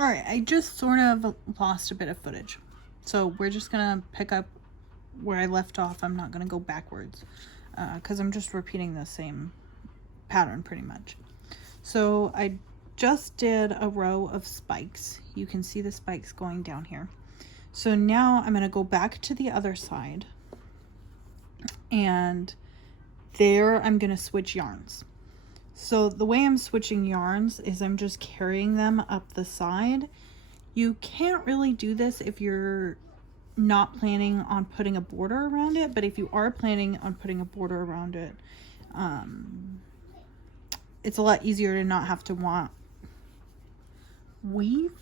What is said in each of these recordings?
All right, I just sort of lost a bit of footage. So we're just gonna pick up where I left off. I'm not gonna go backwards because I'm just repeating the same pattern pretty much. So I just did a row of spikes. You can see the spikes going down here. So now I'm gonna go back to the other side, and there I'm gonna switch yarns. So the way I'm switching yarns is I'm just carrying them up the side. You can't really do this if you're not planning on putting a border around it, but if you are planning on putting a border around it, it's a lot easier to not have to weave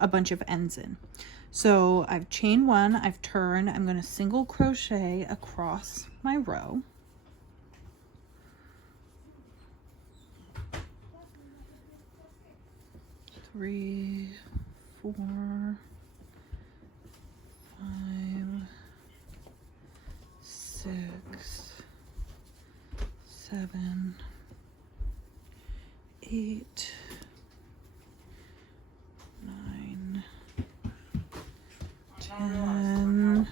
a bunch of ends in. So I've chained one, I've turned, I'm going to single crochet across my row. Three, 4, 5, 6, 7, 8, 9, 10,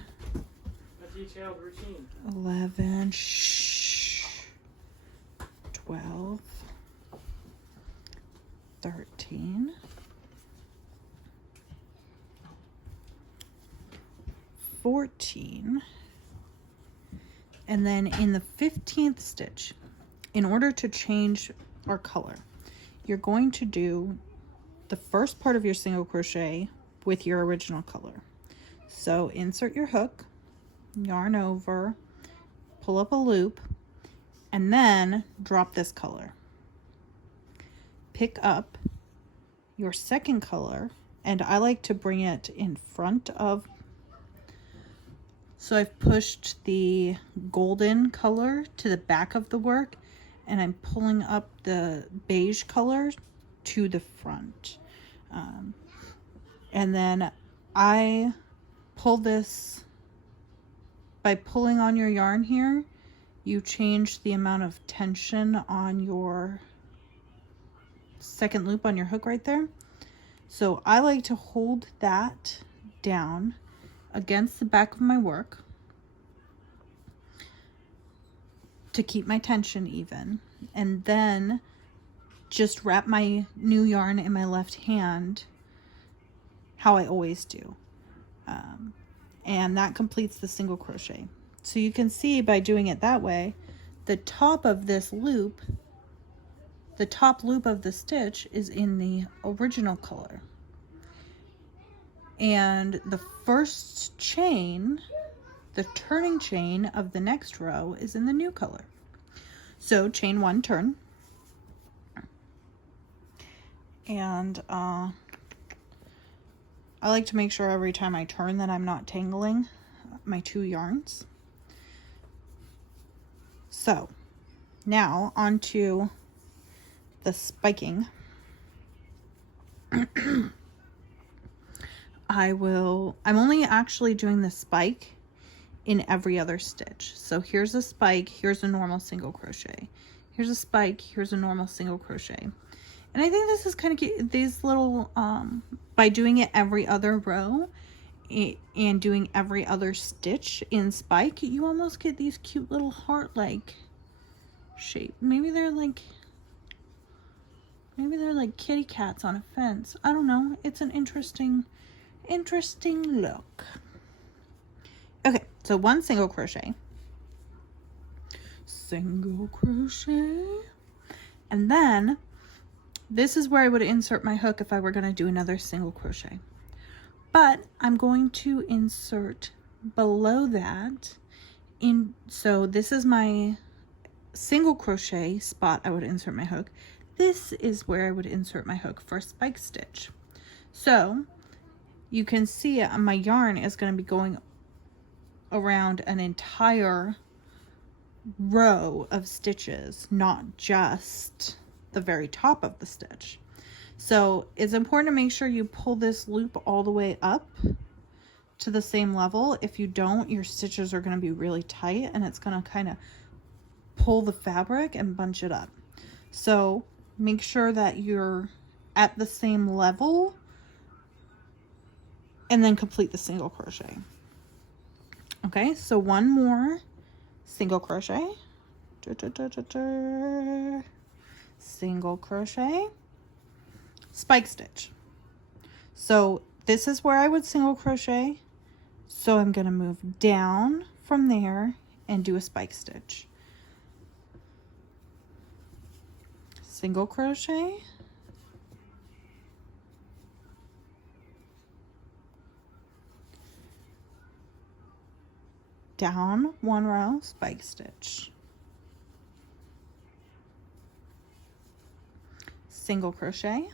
A detailed routine. 11, 12, 13, 14, and then in the 15th stitch, in order to change our color, you're going to do the first part of your single crochet with your original color. So insert your hook, yarn over, pull up a loop, and then drop this color. Pick up your second color, and I like to bring it in front of. So I've pushed the golden color to the back of the work, and I'm pulling up the beige color to the front. And then I pull this, by pulling on your yarn here, you change the amount of tension on your second loop on your hook right there. So I like to hold that down against the back of my work to keep my tension even, and then just wrap my new yarn in my left hand how I always do, and that completes the single crochet. So you can see by doing it that way, the top of this loop, the top loop of the stitch is in the original color, and the first chain, the turning chain of the next row, is in the new color. So chain one, turn, and I like to make sure every time I turn that I'm not tangling my two yarns. So now onto the spiking. I'm only actually doing the spike in every other stitch. So here's a spike, here's a normal single crochet, here's a spike, here's a normal single crochet. And I think this is kind of cute, these little by doing it every other row and doing every other stitch in spike, you almost get these cute little heart-like shape. Maybe they're like kitty cats on a fence. I don't know. It's an interesting look. Okay, so one single crochet, and then this is where I would insert my hook if I were going to do another single crochet, but I'm going to insert below that in. So this is my single crochet spot I would insert my hook. This is where I would insert my hook for a spike stitch. So you can see my yarn is going to be going around an entire row of stitches, not just the very top of the stitch. So it's important to make sure you pull this loop all the way up to the same level. If you don't, your stitches are going to be really tight and it's going to kind of pull the fabric and bunch it up. So make sure that you're at the same level and then complete the single crochet. Okay, so one more single crochet, single crochet, spike stitch. So this is where I would single crochet, so I'm going to move down from there and do a spike stitch, single crochet, down one row, spike stitch, single crochet,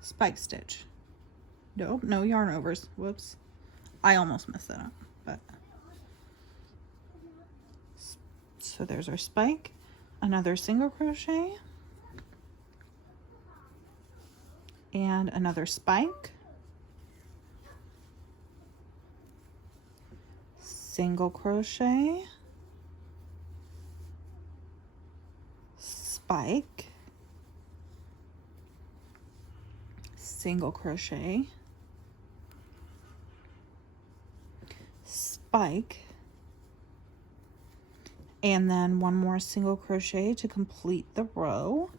spike stitch. Nope, no yarn overs. Whoops. I almost messed that up, but so there's our spike, another single crochet, and another spike, single crochet, spike, single crochet, spike, and then one more single crochet to complete the row.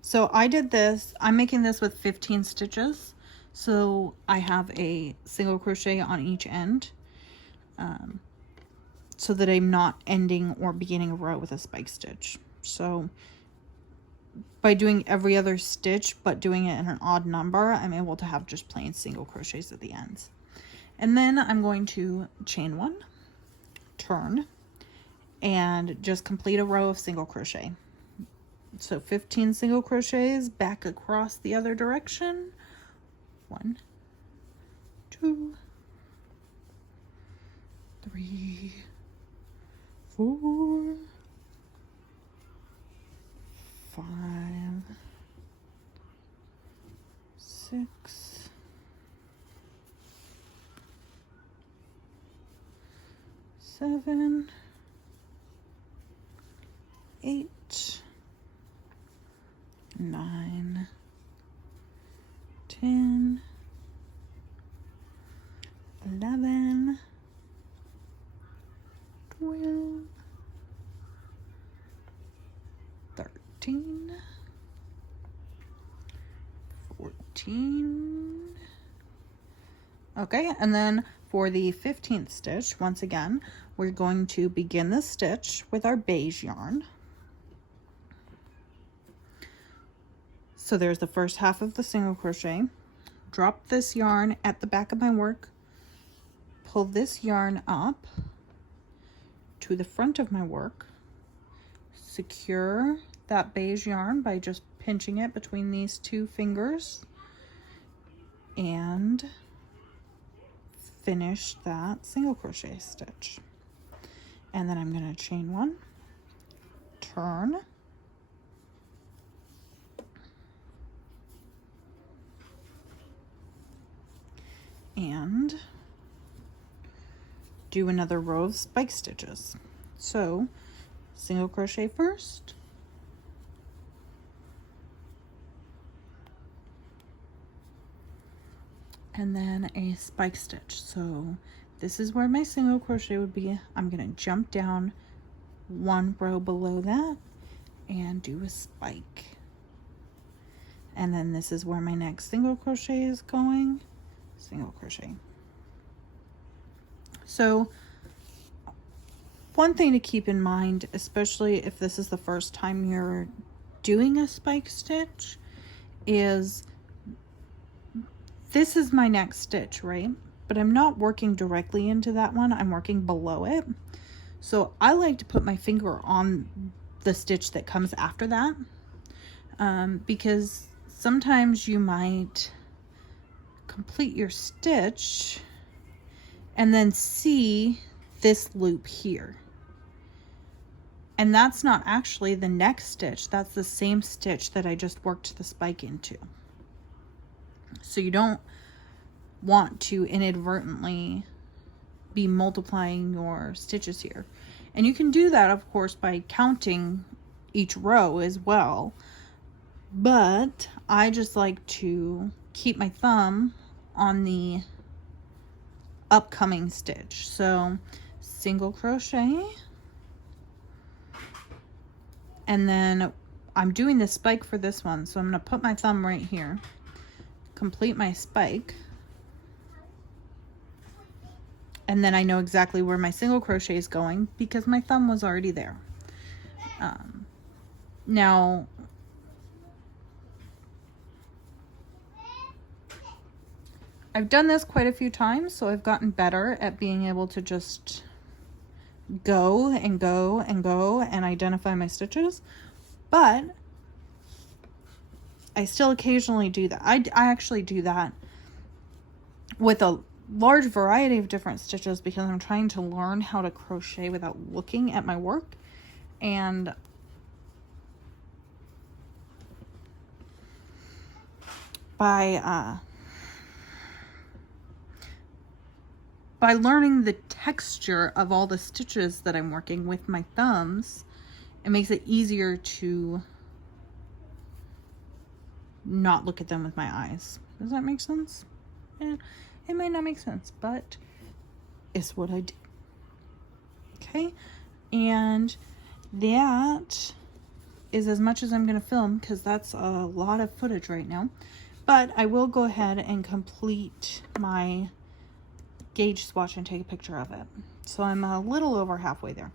So I did this, I'm making this with 15 stitches, so I have a single crochet on each end, so that I'm not ending or beginning a row with a spike stitch. So by doing every other stitch but doing it in an odd number, I'm able to have just plain single crochets at the ends. And then I'm going to chain one, turn, and just complete a row of single crochet. So 15 single crochets back across the other direction. 1, 2, 3, 4, 5, 6, 7, 8, 9, 10, 11, 12, 13, 14. Okay, and then for the 15th stitch, once again, we're going to begin the stitch with our beige yarn. So there's the first half of the single crochet. Drop this yarn at the back of my work, pull this yarn up to the front of my work, secure that beige yarn by just pinching it between these two fingers, and finish that single crochet stitch. And then I'm going to chain one, turn, and do another row of spike stitches. So single crochet first, and then a spike stitch. So this is where my single crochet would be. I'm going to jump down one row below that and do a spike, and then this is where my next single crochet is going, single crochet. So one thing to keep in mind, especially if this is the first time you're doing a spike stitch, is this is my next stitch, right? But I'm not working directly into that one, I'm working below it. So I like to put my finger on the stitch that comes after that, because sometimes you might complete your stitch and then see this loop here, and that's not actually the next stitch, that's the same stitch that I just worked the spike into. So you don't want to inadvertently be multiplying your stitches here. And you can do that, of course, by counting each row as well. But I just like to keep my thumb on the upcoming stitch. So single crochet, and then I'm doing the spike for this one, so I'm going to put my thumb right here, complete my spike, and then I know exactly where my single crochet is going because my thumb was already there. Now I've done this quite a few times, so I've gotten better at being able to just go and go and go and identify my stitches, but I still occasionally do that. I actually do that with a large variety of different stitches because I'm trying to learn how to crochet without looking at my work. And by learning the texture of all the stitches that I'm working with my thumbs, it makes it easier to not look at them with my eyes. Does that make sense? Yeah, it might not make sense, but it's what I do. Okay, and that is as much as I'm going to film because that's a lot of footage right now. But I will go ahead and complete my gauge swatch and take a picture of it. So I'm a little over halfway there.